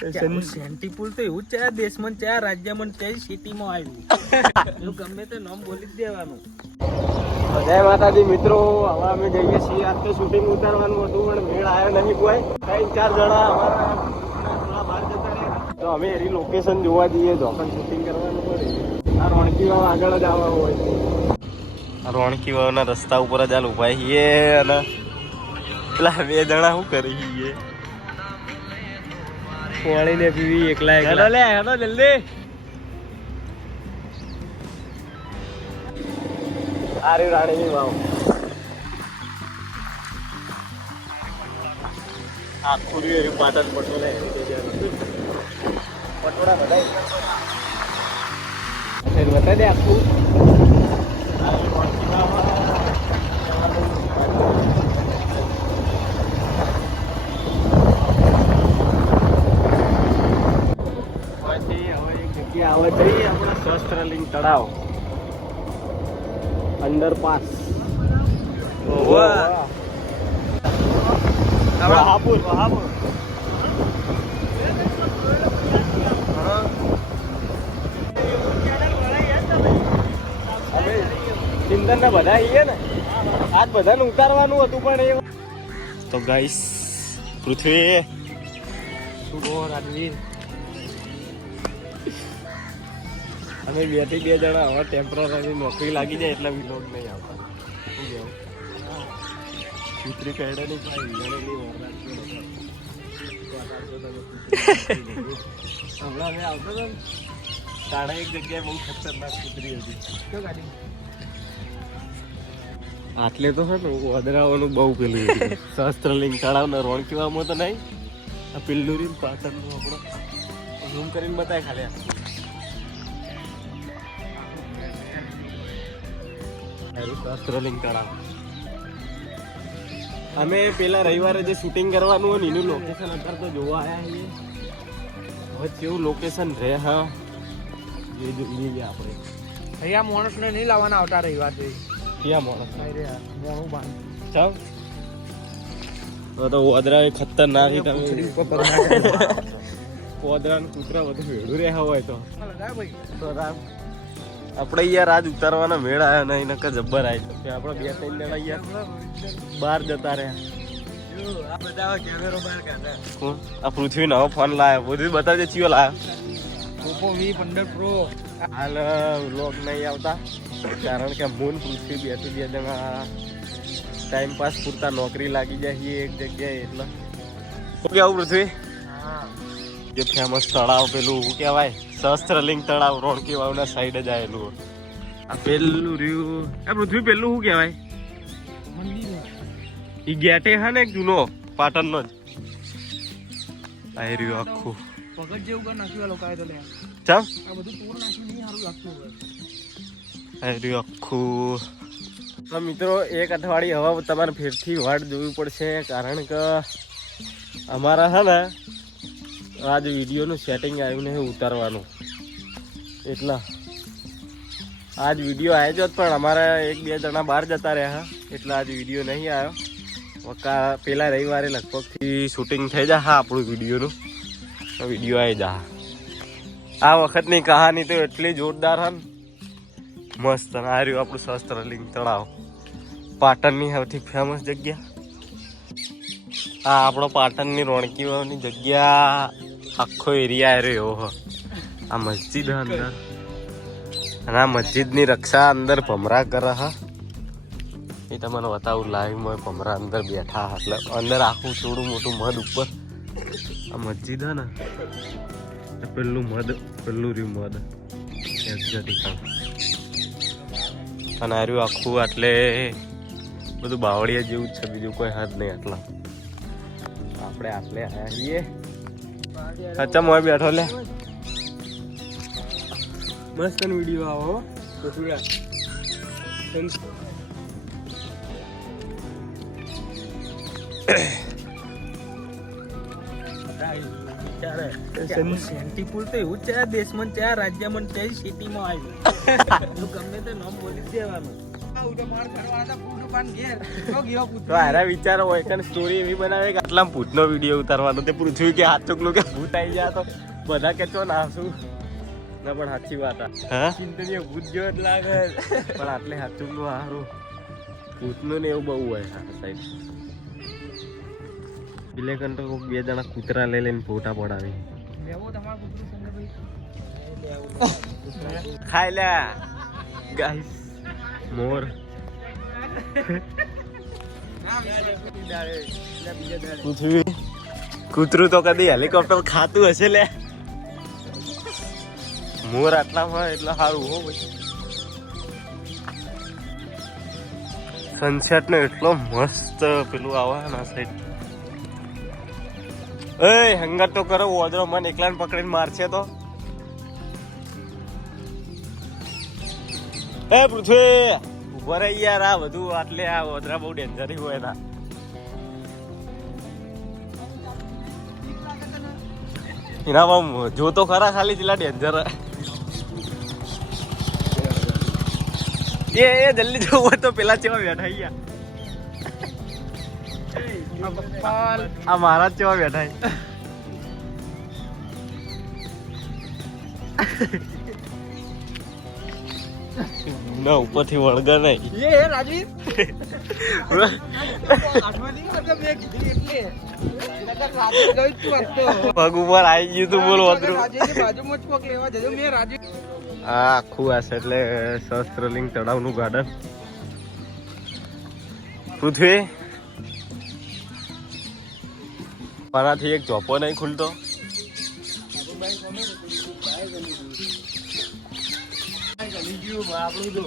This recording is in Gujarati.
સેન્ટી પુલ તો એવું જ છે દેશમાં ચાર રાજ્યમાં ચાર સિટીમાં આવ્યું એવું ગમે તે નામ બોલી જ દેવાનું. જય માતાજી મિત્રો. હવે અમે જઈએ છીએ. આજ તો શૂટિંગ ઉતારવાનું હતું પણ મેળ આવ્યો નહીં કોઈ. ત્રણ ચાર જણા અમારા બહાર જતા રહ્યા. તો અમે એની લોકેશન જોવા જઈએ જોખમ શૂટિંગ કરવાનું પડે. આ રોણકી વાવ આગળ જ આવવા હોય રોણકી વાવના રસ્તા ઉપર જ હાલ ઊભા છીએ અને પેલા બે જણા શું કરી છીએ પાણીને પીવી એકલા એકલા. લે હેલો જલ્દી. આરે રાણીની વાવ. આખું રહ્યું પાટણ પટોળા પટોળા બધા બતા દે આખું. તળાવ. અંડરપાસ વહાપુર. વહાપુર. ચિંતન ને બધા આવીએ ને. આજ બધાને ઉતારવાનું હતું પણ એ તો ગાઈસ પૃથ્વી. શુભો રાજવીર? અમે બેથી બે જણા હવે ટેમ્પરરી નોકરી લાગી જાય એટલે વિલોગ નહીં આવતા. શું કહેવું? કૂતરી કહેડે નહીં હમણાં અમે આવતો હતો સાડા એક જગ્યાએ બહુ ખતરનાક કૂતરી હતી. આટલે તો છે ને વધરાવાનું બહુ પેલું. સહસ્ત્રલિંગ તળાવના રોણ કેવામાં તો નહીં. આ પેલું રીન પાછળનું આપણો. ઝૂમ કરીને બતાય ખાલી સહસ્ત્રલિંગ તળાવ અમે પેલા રવિવારે જે શૂટિંગ કરવાનું હોય એનું લોકેશન અત્યારે તો જોવા આવ્યા છીએ. હવે કેવું લોકેશન રહે હા? એ જોઈએ આપણે. અહીંયા માણસને નહીં લાવવાના આવતા રવિવારે ક્યાં માણસ? ચાલ. તો વદરા એ ખતરનાક ને કૂતરા બધું ભેડું રહ્યા હોય તો. તો રામ. આપણે યાર આજ ઉતારવાના મેળ આવ્યો નહીં નકર જબ્બર આવી તો આપણે બે ત્રણ જણા યાર બહાર જતા રહ્યા. આ કોણ પૃથ્વી નવો ફોન લાવ્યો બધું બતાવજે ચિયો લાવ્યો ઓપ્પો વી પંદર પ્રો હાલ વ્લોગ નહીં આવતા. કારણ કે મૂન પૃથ્વી બેથી બે જણા ટાઈમ પાસ પૂરતા નોકરી લાગી જાય છે એક જગ્યાએ એટલે. શું કેવું પૃથ્વી? જે ફેમસ તળાવ પેલું શું કહેવાય? સહસ્ત્રલિંગ તળાવ રોણકી વાવના સાઈડ જ આવેલું આ પેલું રહ્યું આ પૃથ્વી પેલું શું કહેવાય? એ ગેટે હા ને જૂનો પાટણનો જ. આ રહ્યું આખું. પગજ જેવું કર નાખ્યું આ લોકોએ તો લે ચાલ આ બધું તોડ નાખ્યું નહીં સારું લાગતું હોય રહ્યું આખું. તો મિત્રો એક અઠવાડિયે હવે તમારે ફેરથી વાટ જોવી પડશે કારણ કે અમારા છે ને આજ વિડીયોનું સેટિંગ આવ્યું ને ઉતારવાનું. એટલા. આજ વીડિયો આવ્યો જ પણ અમારા એક બે જણા બહાર જતા રહ્યા, એટલે આજ વીડિયો નહીં આવ્યો વકા પેલા રવિવારે લગભગથી શૂટિંગ થઈ જા હા આપણું વિડીયોનું. વીડિયો આવી જા આ વખતની કહાની તો એટલી જોરદાર હન. મસ્ત આ રહ્યું આપણું શસ્ત્રલિંગ તળાવ. પાટણની સૌથી ફેમસ જગ્યા. આ આપણો પાટણની રોણકીઓની જગ્યા. આખો એરિયા રહ્યો ઓહો. આ મસ્જિદ અંદર. અને આ મસ્જિદની રક્ષા અંદર ભમરા કરે હા. એ તમને બતાવું લાઈવમાં ભમરા અંદર બેઠા. એટલે અંદર આખું થોડું મોટું મધ ઉપર. આ મસ્જિદ હે ને પેલું મધ, પેલું રહ્યું મધ. અને આ રહ્યું આખું એટલે બધું બાવળિયા જેવું જ છે, બીજું કોઈ હાથ નહીં આટલા. આપણે આટલે આવ્યા છીએ અચ્છા મોય બેઠો લે. મસ્ત વીડિયો આવો તો એવું છે દેશમાં ચાર રાજ્યમાં ચાર સિટીમાં આવ્યું. ગમે તે નામ બોલી દેવાનું. તો વિચારો હોય કે સ્ટોરી એવી બનાવે કે આટલા ભૂતનો વીડિયો ઉતારવાનો. તે પૂછ્યું કે હાથ ચોકલું કે ભૂત આવી જાય તો બધા કે ચો નાસું ના પણ સાચી વાત આ. હા? ચિંતનીય ભૂત જેવો જ લાગે. પણ આટલે હાથ ચોકલું સારું ભૂતનું ને એવું બહુ હોય સાહેબ સાઈડ. પેલે બે જણા કૂતરા લઈ લઈને ફોટા પડાવી. ખાઈ લે. ગાઈસ મોર. પૃથ્વી. કૂતરું તો કદી હેલિકોપ્ટર ખાતું હશે લે. મોર આટલામાં એટલે સારું હો સનસેટ ને એટલો મસ્ત પેલું આવે ના સાઈડ એ હંગાત તો કરો ઓદરો મને એકલાને પકડીને મારશે તો. એ પૃથ્વી. ઊભો રહી યાર આ બધું આટલે આ ઓદરા બહુ ડેન્જર હોય ના એના આમ જો તો ખરા ખાલી પેલા ડેન્જર એ એ જલ્દી જોવો તો પેલા ચેવા બેઠા ગયા આ મારા ચેવા બેઠા. ના ઉપરથી વળગા નહીં. પગ ઉપર આવી ગયું તું બોલ વધરું. આ આખું આ છે એટલે સહસ્ત્રલિંગ તળાવનું ગાર્ડન પૃથ્વી મારાથી એક ચોપો નહીં ખુલતો. આપણું તો.